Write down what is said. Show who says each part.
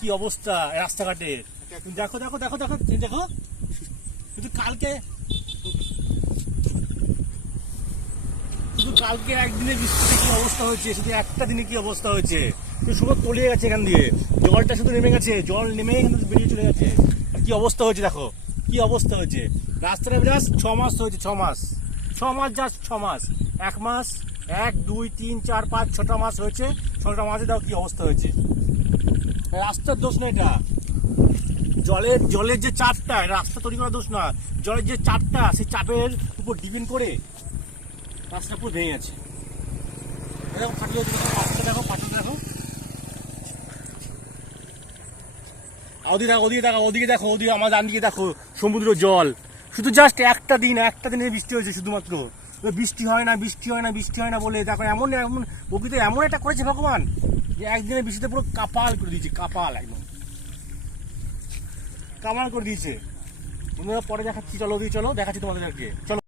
Speaker 1: কি অবস্থা রাস্তাঘাটের দেখো দেখো দেখো দেখো দেখো। শুধু কালকে শুধু কালকে একদিনে বৃষ্টিতে কি অবস্থা হয়েছে? শুধু একটা দিনে কি অবস্থা হয়েছে? শুধু তলিয়ে গেছে এখান দিয়ে। জলটা শুধু নেমে গেছে। জল নেমে এখান বেরিয়ে চলে গেছে। আর কি অবস্থা হয়েছে দেখো। কি অবস্থা হয়েছে? রাস্তাটা জাস্ট ছ মাস হয়েছে, ছ মাস। ছ মাস জাস্ট ছ মাস। এক মাস, এক, দুই, তিন, চার, পাঁচ, ছটা মাস হয়েছে। ছটা মাসে দাও কি অবস্থা হয়েছে। রাস্তার দোষ না এটা। জলের জলের যে চাপটা, রাস্তা তৈরি করার দোষ না। জলের যে চাপটা, সেই চাপের উপর ডিপেন্ড করে রাস্তা পুরো ভেঙে এই দেখো ফাটলে রাস্তা দেখো ফাটলে দেখো। ওদিকে দেখো ওদিকে দেখো ওদিকে দেখো, ওদিকে আমার ডান দেখো, সমুদ্র জল। শুধু জাস্ট একটা দিন, একটা দিনে বৃষ্টি হয়েছে শুধুমাত্র। বৃষ্টি হয় না, বৃষ্টি হয় না, বৃষ্টি হয় না বলে। দেখো, এমন এমন প্রকৃতি এমন একটা করেছে ভগবান। যে একদিনে বৃষ্টিতে পুরো কাপাল করে দিয়েছে, কাপাল একদম। কামাল করে দিয়েছে। পরে দেখাচ্ছি, চলো দিয়ে চলো, দেখাচ্ছি তোমাদেরকে। চলো।